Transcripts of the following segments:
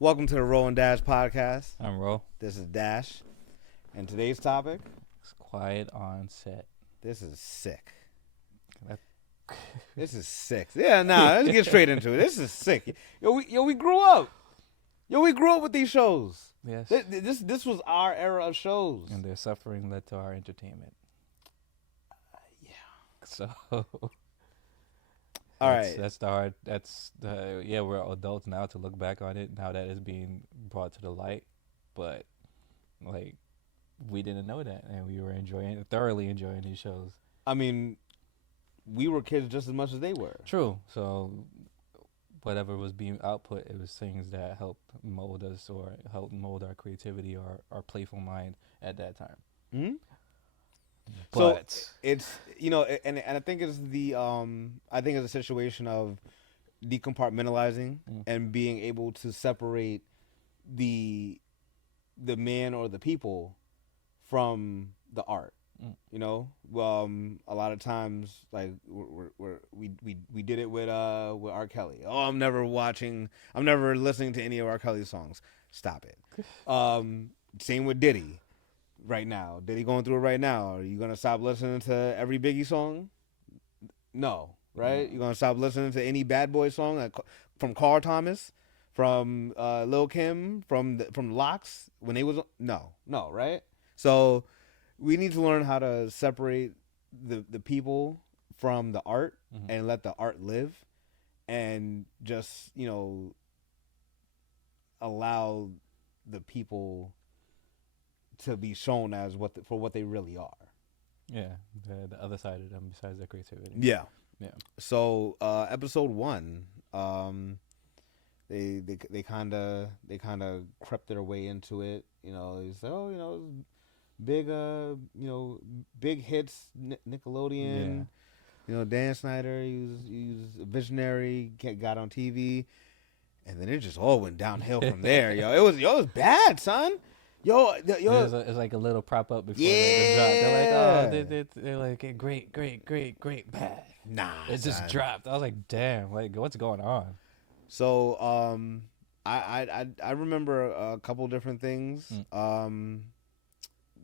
Welcome to the Ro&Dash podcast. I'm Ro. This is Dash. And today's topic? It's quiet on set. This is sick. That- This is sick. Yeah, let's get straight into it. This is sick. We grew up. We grew up with these shows. Yes. This was our era of shows. And their suffering led to our entertainment. Yeah. So. All right. Yeah, we're adults now to look back on it now that it's being brought to the light. But, like, we didn't know that. And we were thoroughly enjoying these shows. I mean, we were kids just as much as they were. True. So, whatever was being output, it was things that helped mold us or helped mold our creativity or our playful mind at that time. Mm-hmm. But so it's and I think it's a situation of decompartmentalizing and being able to separate the man or the people from the art. A lot of times, like we did it with R. Kelly. Oh, I'm never listening to any of R. Kelly's songs. Stop it. Same with Diddy. Right now, Diddy going through it right now. Are you gonna stop listening to every Biggie song? No, right? You gonna stop listening to any Bad Boy song from Carl Thomas, from Lil Kim, from Locks when they was no, right? So we need to learn how to separate the people from the art and let the art live, and just allow the people to be shown as for what they really are. Yeah, the other side of them besides their creativity. Yeah. So episode 1, they kind of crept their way into it. They said, big hits, Nickelodeon. Yeah. Dan Snyder, he was a visionary, got on TV, and then it just all went downhill from there. It was bad, son. It's like a little prop up before they drop. They're like, they're like great, bad. Nah, it just dropped. I was like, damn, like what's going on? So I remember a couple different things.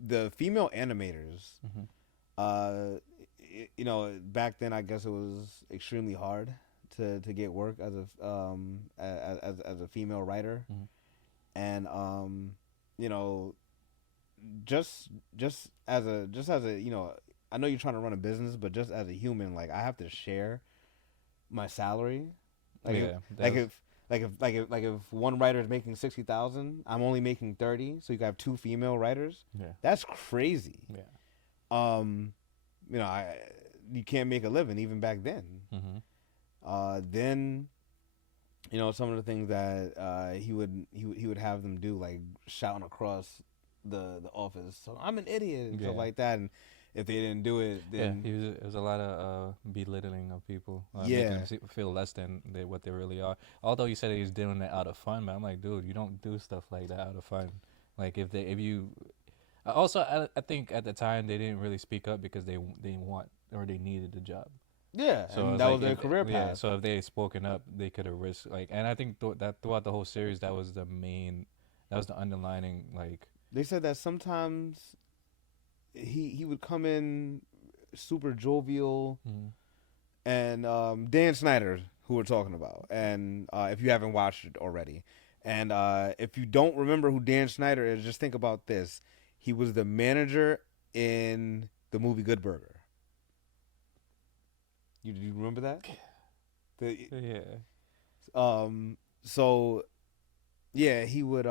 The female animators, back then I guess it was extremely hard to get work as a female writer, and just as a I know you're trying to run a business, but just as a human, like I have to share my salary. If one writer is making 60,000, I'm only making 30, so you have 2 female writers. Yeah, that's crazy. Yeah, you can't make a living even back then. Then some of the things that he would have them do, like shouting across the office, so I'm an idiot and stuff like that. And if they didn't do it, then it was a lot of belittling of people, making them feel less than what they really are. Although you said he was doing it out of fun, but I'm like, dude, you don't do stuff like that out of fun. Like I think at the time they didn't really speak up because they want or they needed the job. Yeah, so and that was their career path. Yeah, so if they had spoken up, they could have risked and I think that throughout the whole series, that was the underlining. Like they said that sometimes he would come in super jovial, and Dan Snyder, who we're talking about, and if you haven't watched it already, and if you don't remember who Dan Snyder is, just think about this: he was the manager in the movie Good Burger. You remember that? Yeah. So, yeah, he would.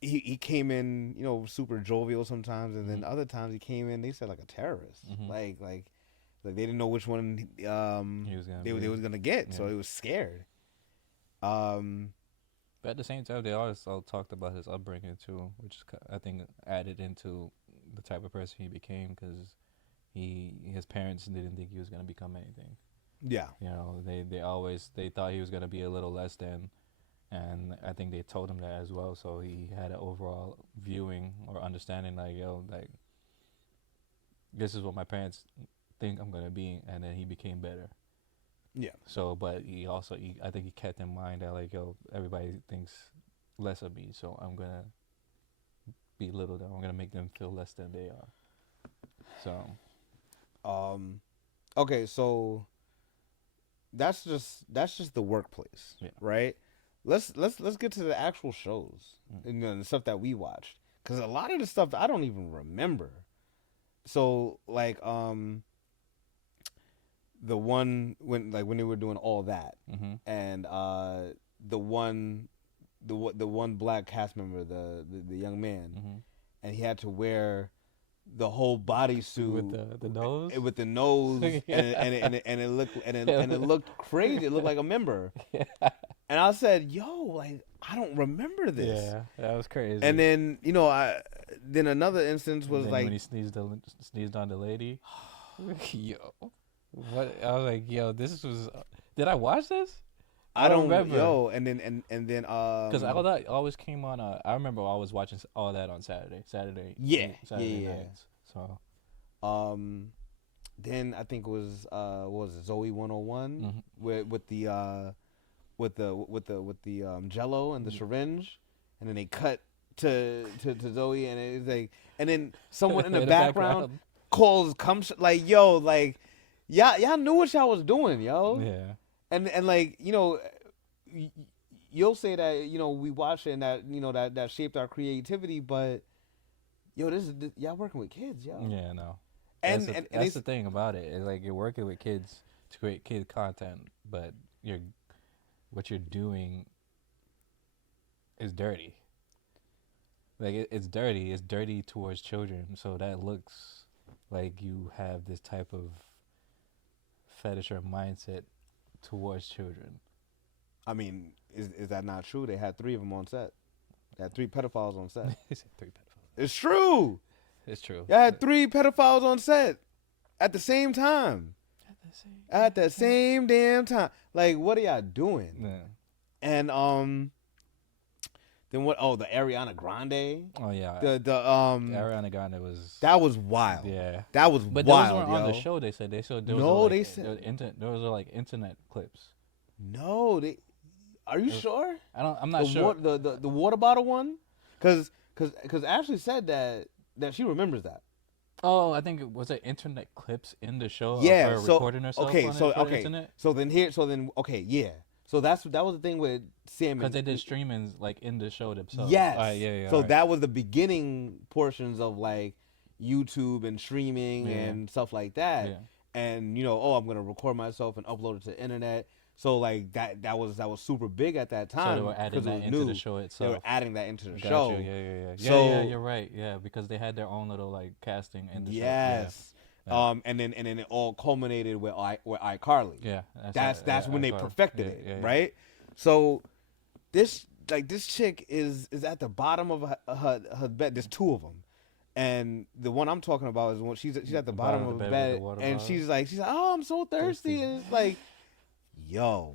He came in, super jovial sometimes, and then other times he came in. They said like a terrorist, like they didn't know which one they was gonna get, so he was scared. But at the same time, they also talked about his upbringing too, which I think added into the type of person he became, because his parents didn't think he was gonna become anything. Yeah, they thought he was gonna be a little less than. And I think they told him that as well, so he had an overall viewing or understanding, like, this is what my parents think I'm gonna be, and then he became better. Yeah. So, but I think he kept in mind that like, yo, everybody thinks less of me, so I'm gonna belittle them. I'm gonna make them feel less than they are. So, Okay, so that's just the workplace, yeah. right? Let's get to the actual shows and the stuff that we watched, because a lot of the stuff I don't even remember. So like the one when they were doing all that, Mm-hmm. and the one the one black cast member, the young man, Mm-hmm. and he had to wear the whole bodysuit With the nose. with the nose, Yeah. and it looked crazy. It looked like a member. Yeah. And I said, "Yo, like I don't remember this." Yeah, that was crazy. And then then another instance was then like when he sneezed on the lady. Yo, what? I was like, yo, this was. Did I watch this? I don't remember. Yo, and then Because all that always came on. I remember I was watching all that on Saturday yeah. nights. So Then I think it was what was it, Zoe 101 with the Jello and the syringe, and then they cut to Zoe, and it's like, and then someone in the background calls like, yo, like y'all knew what y'all was doing, yo. Yeah. And like, you'll say that, we watched it and that that shaped our creativity, but yo, this y'all working with kids, yo. Yeah, no. And that's the thing about it. It's like you're working with kids to create kid content, but what you're doing is dirty. Like it's dirty. It's dirty towards children. So that looks like you have this type of fetish or mindset towards children. I mean, is that not true? They had 3 of them on set. They had 3 pedophiles on set. He said 3 pedophiles. It's true. It's true. They had 3 pedophiles on set at the same time. At the same damn time. Like, what are y'all doing? Yeah. And then what? Oh, the Ariana Grande. Oh yeah. The Ariana Grande was. That was wild. Yeah. That was but wild. But those weren't on the show. They said they said those are like internet clips. No, are you sure? I'm not sure. The water bottle one, because Ashley said that she remembers that. Oh, I think it was internet clips in the show. Yeah, of her recording herself okay, on so the internet. So then okay, yeah. So that was the thing with Sam. Because they did streamings like in the show themselves. Yes. Yeah. So that was the beginning portions of like YouTube and streaming and stuff like that. Yeah. And I'm gonna record myself and upload it to the internet. So like that was super big at that time. So they were adding that into the show itself. They were adding that into the Got show. you. Yeah. So, yeah, you're right. Yeah, because they had their own little like casting in the show. Yes. Yeah. And then it all culminated with iCarly. Yeah. That's when they perfected it, yeah. right? So this chick is at the bottom of her bed. There's 2 of them. And the one I'm talking about is when she's at the bottom of the bed, and she's like, oh, I'm so thirsty. And it's like, yo,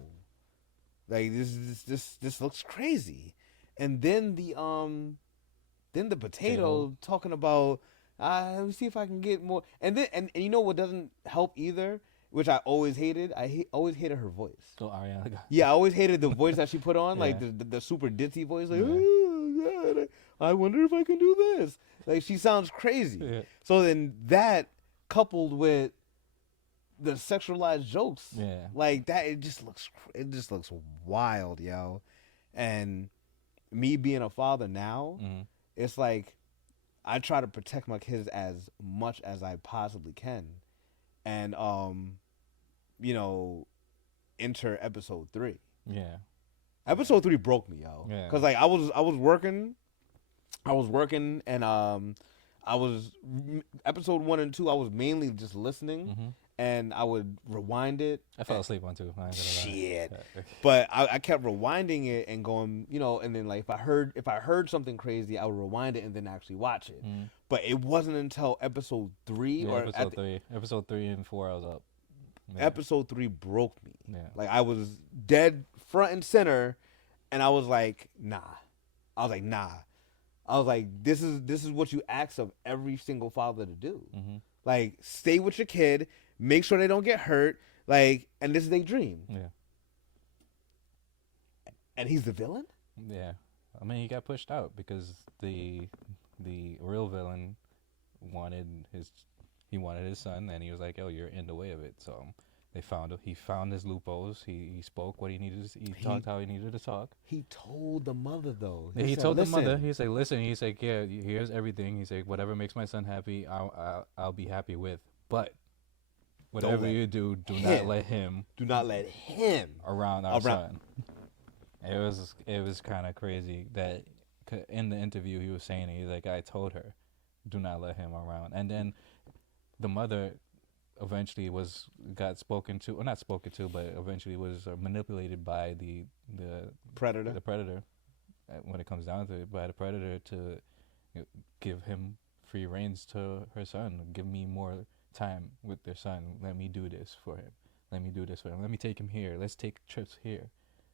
like this looks crazy. And then the potato talking about, let me see if I can get more. And then and you know what doesn't help either, which I always hated. Always hated her voice. So Ariana. Yeah, I always hated the voice that she put on, like the super ditzy voice, like, oh God, I wonder if I can do this. Like, she sounds crazy. Yeah. So then that coupled with the sexualized jokes, like that, it just looks wild, yo. And me being a father now, it's like I try to protect my kids as much as I possibly can, and enter episode 3. Yeah. Episode 3 broke me, yo. Yeah. Cause like I was working, and I was episode 1 and 2. I was mainly just listening, and I would rewind it. I fell asleep on 2. Shit. But I kept rewinding it and going, and then like if I heard something crazy, I would rewind it and then actually watch it. But it wasn't until episode 3 episode 3 and 4 I was up. Yeah. Episode 3 broke me. Yeah. Like I was dead front and center, and I was like, nah. I was like, this is what you ask of every single father to do. Mm-hmm. Like, stay with your kid, make sure they don't get hurt, like, and this is their dream. Yeah. And he's the villain? Yeah. I mean, he got pushed out because the real villain wanted his son, and he was like, "Oh, you're in the way of it." So he found his loopholes. He spoke what he needed. He talked how he needed to talk. He told the mother though. He said, told the "Listen." mother. He said, "Listen." He's like, "Yeah, here's everything." He's like, "Whatever makes my son happy, I'll be happy with. But whatever you do, do not let him around our son." It was kind of crazy that in the interview he was saying it. He's like, "I told her, do not let him around." And then the mother eventually got spoken to, or not spoken to, but eventually was manipulated by the predator. The predator, when it comes down to it, by the predator to give him free reins to her son. Give me more time with their son. Let me do this for him. Let me do this for him. Let me take him here. Let's take trips here.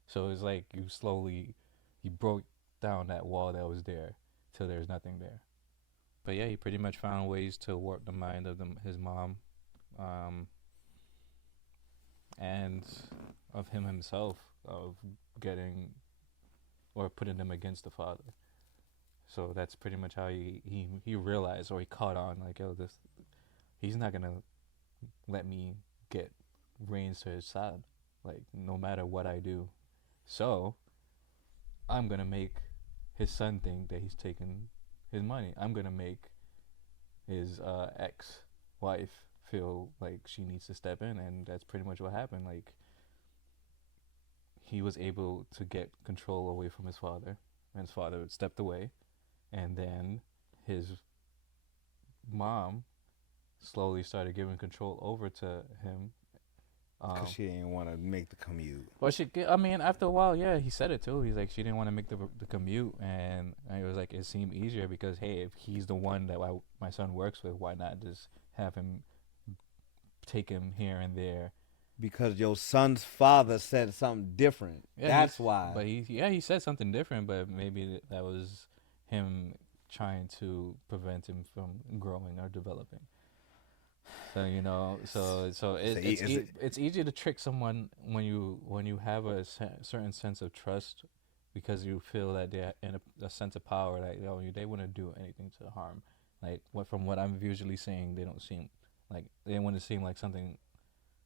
So it's like he broke down that wall that was there till there's nothing there. But yeah, he pretty much found ways to warp the mind of his mom, and of him himself, of getting or putting them against the father. So that's pretty much how he realized, or he caught on, like, yo, he's not gonna let me get reins to his side, like, no matter what I do. So I'm gonna make his son think that he's taking his money. I'm gonna make his ex-wife feel like she needs to step in, and that's pretty much what happened. Like, he was able to get control away from his father, and his father stepped away, and then his mom slowly started giving control over to him. Because she didn't want to make the commute. Well, I mean, after a while, yeah, he said it too. He's like, she didn't want to make the commute, and it was like, it seemed easier because, hey, if he's the one that my son works with, why not just have him take him here and there? Because your son's father said something different. Yeah, that's why. But he said something different, but maybe that was him trying to prevent him from growing or developing. So it's easy to trick someone when you have a certain sense of trust, because you feel that they're in a sense of power, that they wouldn't do anything to harm. Like, from what I'm usually seeing, they don't want to seem like something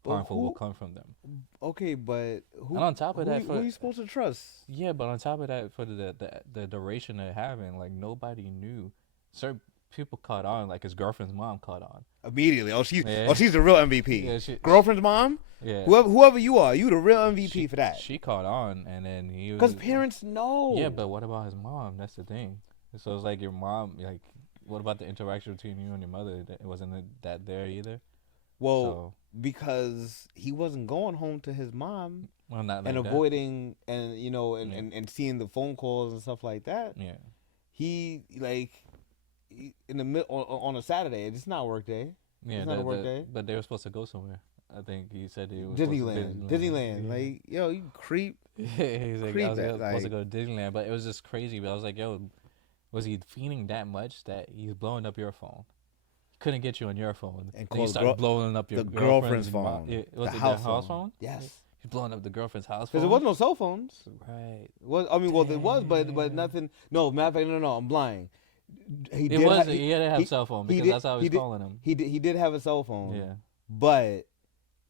harmful will come from them. Okay, but who? And on top of that, who are you supposed to trust? Yeah, but on top of that, for the duration they're having, like, nobody knew. Certain people caught on, like his girlfriend's mom caught on immediately. She's the real MVP. Yeah, girlfriend's mom. Yeah. Whoever you are, you the real MVP for that. She caught on, and then he was. Because parents know. Yeah, but what about his mom? That's the thing. So it's like your mom. Like, what about the interaction between you and your mother? It wasn't that there either. Well, because he wasn't going home to his mom. Well, not like and that. avoiding, and and seeing the phone calls and stuff like that. Yeah. He in the middle on a Saturday. It's not a work day. Yeah, it's not a work day. But they were supposed to go somewhere. I think he said he was Disneyland. Yeah. Like, yo, you creep. He's like, I was supposed to go to Disneyland, but it was just crazy. But I was like, yo, was he fiending that much that he's blowing up your phone? He couldn't get you on your phone, and he started blowing up your girlfriend's phone. Was the it house the house phone? Yes. He's blowing up the girlfriend's house phone. Because there was no cell phones. Right. There was, but nothing. No, matter of fact, no, I'm lying. He did have a cell phone, because that's how he's calling him. He did have a cell phone. Yeah. But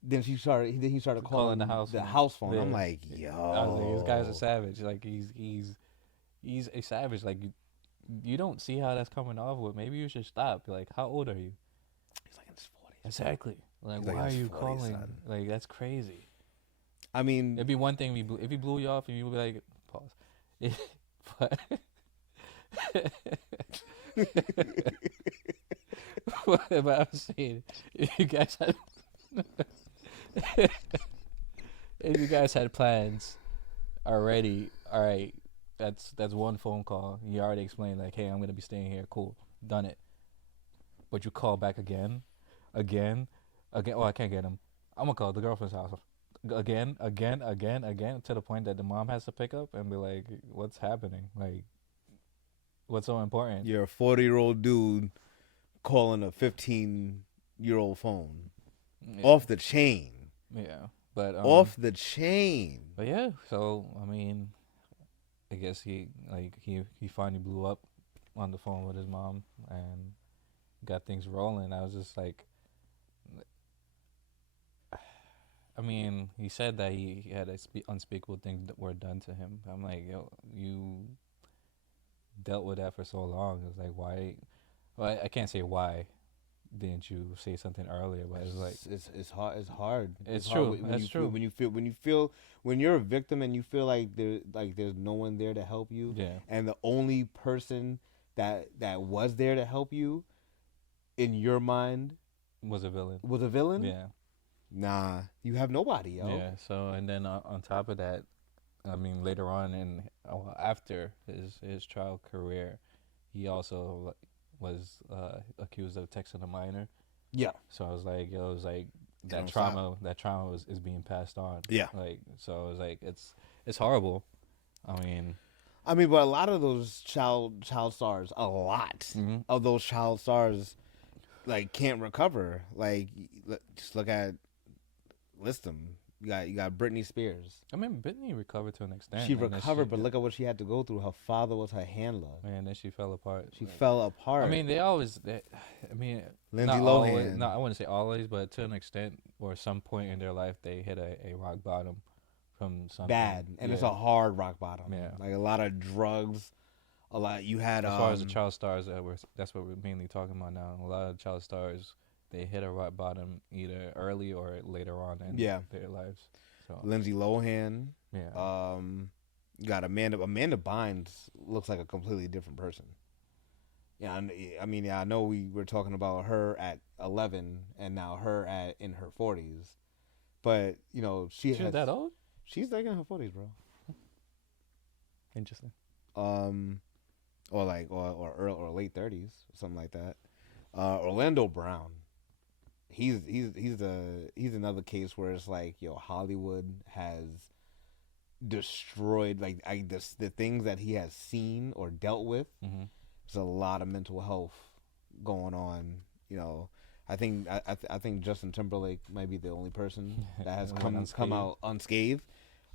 then he started calling the house phone. Yeah. I'm like, yo. I was like, these guys are savage. Like, he's a savage. Like, you don't see how that's coming off with. Maybe you should stop. Like, how old are you? He's like in his 40s. Exactly. Like, why are you calling? Son. Like, that's crazy. I mean, it'd be one thing if he blew you off and you would be like, pause. But but I'm saying, if you guys had plans already, all right, that's one phone call. You already explained, like, hey, I'm gonna be staying here. Cool, done it. But you call back again. Oh, I can't get him. I'm gonna call the girlfriend's house again, to the point that the mom has to pick up and be like, what's happening? Like, What's so important? You're a 40-year-old dude calling a 15-year-old phone. Yeah. Off the chain. Yeah. But Off the chain. But yeah, so I mean, I guess he finally blew up on the phone with his mom and got things rolling. I was just like, I mean, he said that he had unspeakable things that were done to him. I'm like, yo, you dealt with that for so long. It's like, why? Well, I can't say why didn't you say something earlier, but it's like It's hard. It's hard. it's hard true. That's true. When you're a victim and you feel like there's no one there to help you, Yeah, and the only person that was there to help you, in your mind, was a villain. was a villain. Yeah, Nah, you have nobody, yo. yeah. So and then on top of that, I mean, later on in after his trial career, he also was accused of texting a minor. Yeah. So I was like, yo, it was like don't that trauma is being passed on. Yeah. Like so, it was like it's horrible. I mean, but a lot of those child stars, a lot mhm. of those child stars, like can't recover. Like, just list them. You got Britney Spears. I mean, Britney recovered to an extent. She recovered, but look at what she had to go through. Her father was her handler. Man, then she fell apart. She fell apart. I mean, I mean, Lindsay not Lohan. always, no, I wouldn't say always, but to an extent or some point in their life, they hit a rock bottom from something Bad, and yeah. it's a hard rock bottom. Yeah. Like a lot of drugs. A lot. You had as far as the child stars that's what we're mainly talking about now. A lot of child stars, they hit a rock bottom either early or later on in their lives. So Lindsay Lohan. yeah. You got Amanda Bynes looks like a completely different person. Yeah, I know we were talking about her at 11 and now her in her 40s, but she's that old. She's like in her 40s, bro. Interesting. Or early or late 30s, something like that. Orlando Brown. He's another case where it's like, Hollywood has destroyed the things that he has seen or dealt with. Mm-hmm. There's a lot of mental health going on. I think Justin Timberlake might be the only person that has come out unscathed,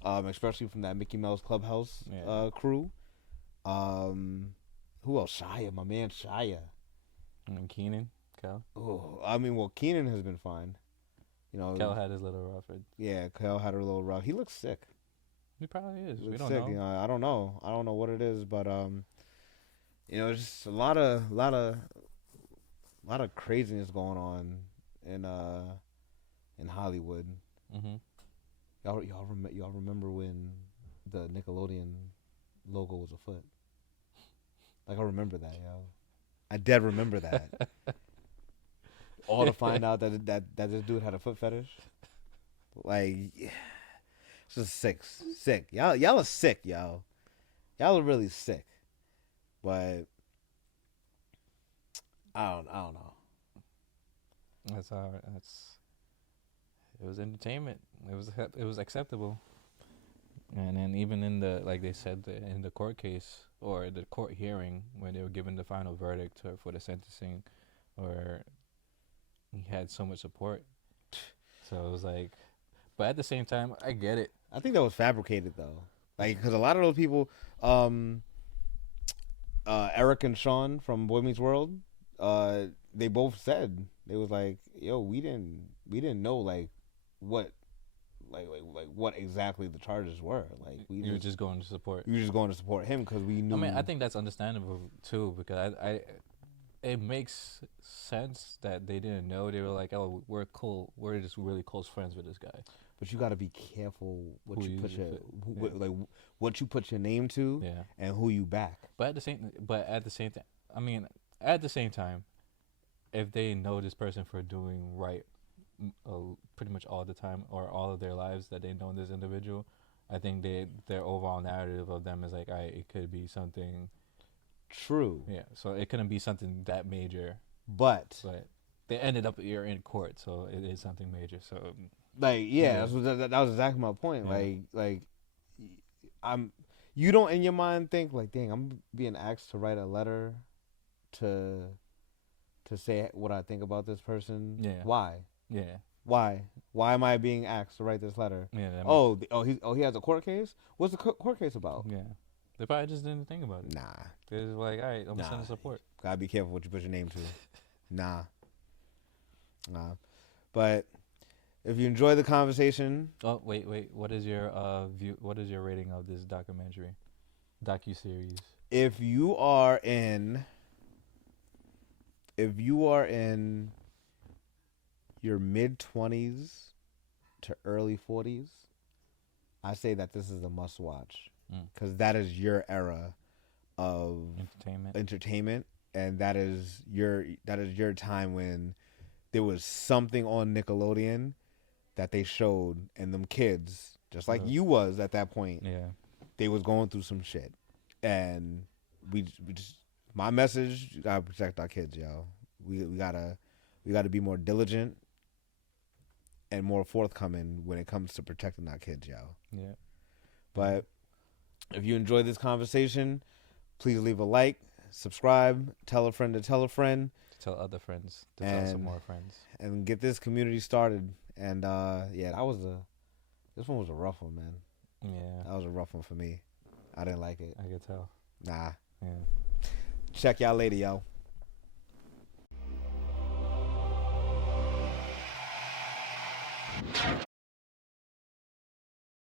especially from that Mickey Mouse Clubhouse crew. Who else? Shia, my man Shia. And Keenan, Kel. Oh, Keenan has been fine. Kel had his little rough. Yeah, Kel had a little rough. He looks sick. He probably is. We don't sick. know. I don't know. I don't know what it is, but it's just a lot of craziness going on in Hollywood. Mm-hmm. Y'all remember when the Nickelodeon logo was a foot? Like, I remember that, yo. I dead remember that. All to find out that this dude had a foot fetish. Like, it's just sick. Y'all are sick, yo. Y'all are really sick. But I don't know. It was entertainment. It was acceptable. And then even in the, like they said, in the court case or the court hearing when they were given the final verdict for the sentencing, or he had so much support. So it was like, but at the same time, I get it. I think that was fabricated though, like because a lot of those people, Eric and Sean from Boy Meets World, they both said they was like, yo, we didn't know like what. Like what exactly the charges were. Like you were just going to support. You were just going to support him because we knew. I mean, I think that's understandable too because it makes sense that they didn't know. They were like, oh, we're cool. We're just really close friends with this guy. But you got to be careful what you put what you put your name to, and who you back. But at the same time, if they know this person for doing right. Pretty much all the time or all of their lives that they know this individual, I think their overall narrative of them is like, it could be something true. Yeah, so it couldn't be something that major. But they ended up here in court, so it is something major. So that was exactly my point. Yeah. Like you don't in your mind think like, dang, I'm being asked to write a letter to say what I think about this person. Yeah. Why? Yeah. Why? Why am I being asked to write this letter? Yeah. That makes, He has a court case. What's the court case about? yeah. They probably just didn't think about it. Nah, They're just like, all right, I'm nah. sending support. Gotta be careful what you put your name to. Nah. But if you enjoy the conversation, Oh, wait. What is your view? What is your rating of this docu-series? if you are in your mid-20s to early 40s, I say that this is a must watch because that is your era of entertainment, and that is your time when there was something on Nickelodeon that they showed, and them kids, just like you was at that point, Yeah. they was going through some shit, and we just my message: you gotta protect our kids, yo. We gotta be more diligent and more forthcoming when it comes to protecting our kids, yo. Yeah. But if you enjoyed this conversation, please leave a like, subscribe, tell a friend to tell a friend, To tell other friends, to tell some more friends, and get this community started. And yeah, this one was a rough one, man. Yeah. That was a rough one for me. I didn't like it. I could tell. Nah. Yeah. Check y'all later, yo.